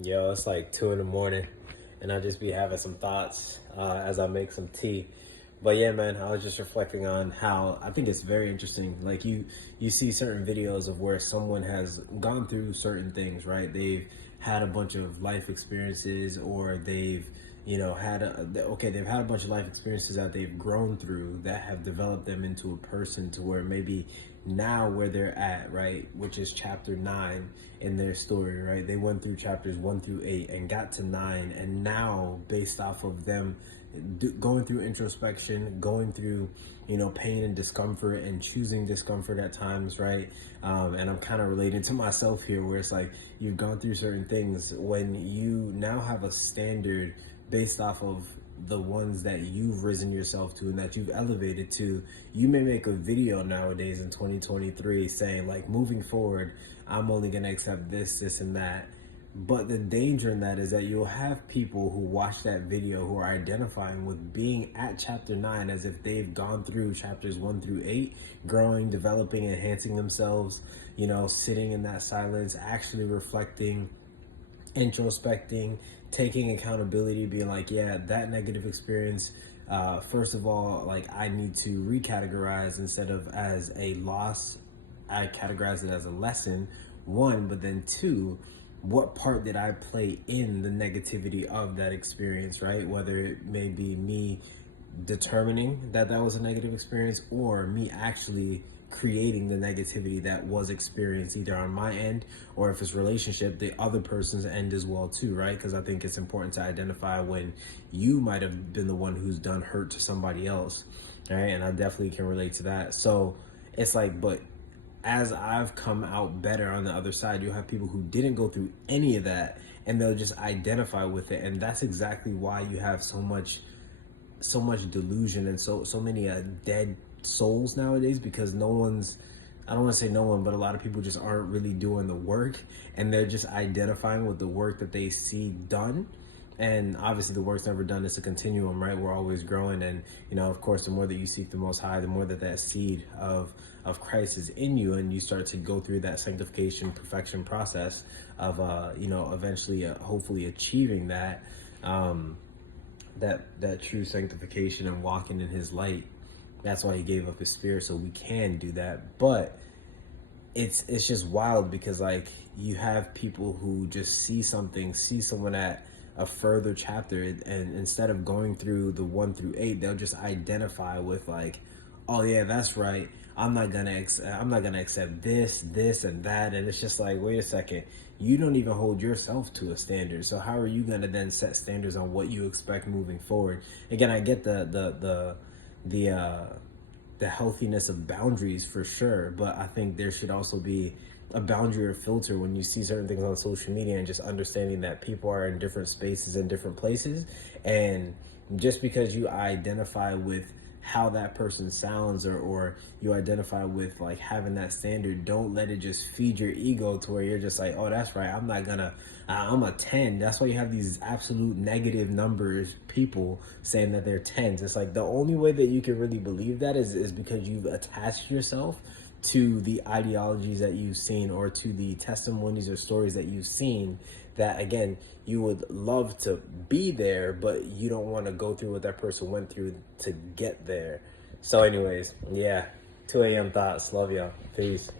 Yo, it's like 2 in the morning, and I just be having some thoughts as I make some tea. But yeah, man, I was just reflecting on how I think it's very interesting. Like you see certain videos of where someone has gone through certain things, right? They've had a bunch of life experiences, or they've they've had a bunch of life experiences that they've grown through that have developed them into a person to where maybe now where they're at, right, which is chapter 9 in their story, right? They went through chapters 1 through 8 and got to 9, and now based off of them going through introspection, going through pain and discomfort, and choosing discomfort at times, right? And I'm kind of relating to myself here, where it's like you've gone through certain things. When you now have a standard based off of the ones that you've risen yourself to and that you've elevated to, you may make a video nowadays in 2023 saying like, moving forward, I'm only going to accept this and that. But the danger in that is that you'll have people who watch that video who are identifying with being at chapter 9 as if they've gone through chapters 1 through 8, growing, developing, enhancing themselves, sitting in that silence, actually reflecting, introspecting, taking accountability, being like, yeah, that negative experience, first of all, like, I need to recategorize. Instead of as a loss, I categorize it as a lesson, one. But then two, what part did I play in the negativity of that experience, right? Whether it may be me determining that that was a negative experience, or me actually creating the negativity that was experienced either on my end, or if it's relationship, the other person's end as well too, right? Because I think it's important to identify when you might have been the one who's done hurt to somebody else, right? And I definitely can relate to that. So it's like, but as I've come out better on the other side, you'll have people who didn't go through any of that, and they'll just identify with it. And that's exactly why you have so much delusion and so many dead souls nowadays, because no one's, I don't want to say no one, but a lot of people just aren't really doing the work, and they're just identifying with the work that they see done. And obviously the work's never done. It's a continuum, right? We're always growing. And of course, the more that you seek the Most High, the more that seed of Christ is in you, and you start to go through that sanctification, perfection process of eventually hopefully achieving that that true sanctification and walking in His light. That's why He gave up His Spirit, so we can do that. But it's just wild, because like you have people who just see someone at a further chapter, and instead of going through the 1 through 8, they'll just identify with like, oh yeah, that's right, I'm not gonna accept this and that. And it's just like, wait a second, you don't even hold yourself to a standard, so how are you gonna then set standards on what you expect moving forward? Again, I get the healthiness of boundaries for sure, but I think there should also be a boundary or filter when you see certain things on social media, and just understanding that people are in different spaces and different places. And just because you identify with how that person sounds, or you identify with like having that standard, don't let it just feed your ego to where you're just like, oh, that's right, I'm a 10. That's why you have these absolute negative numbers, people saying that they're 10s. It's like the only way that you can really believe that is because you've attached yourself to the ideologies that you've seen, or to the testimonies or stories that you've seen, that again, you would love to be there, but you don't want to go through what that person went through to get there. So anyways, yeah, 2 a.m. thoughts. Love y'all. Peace.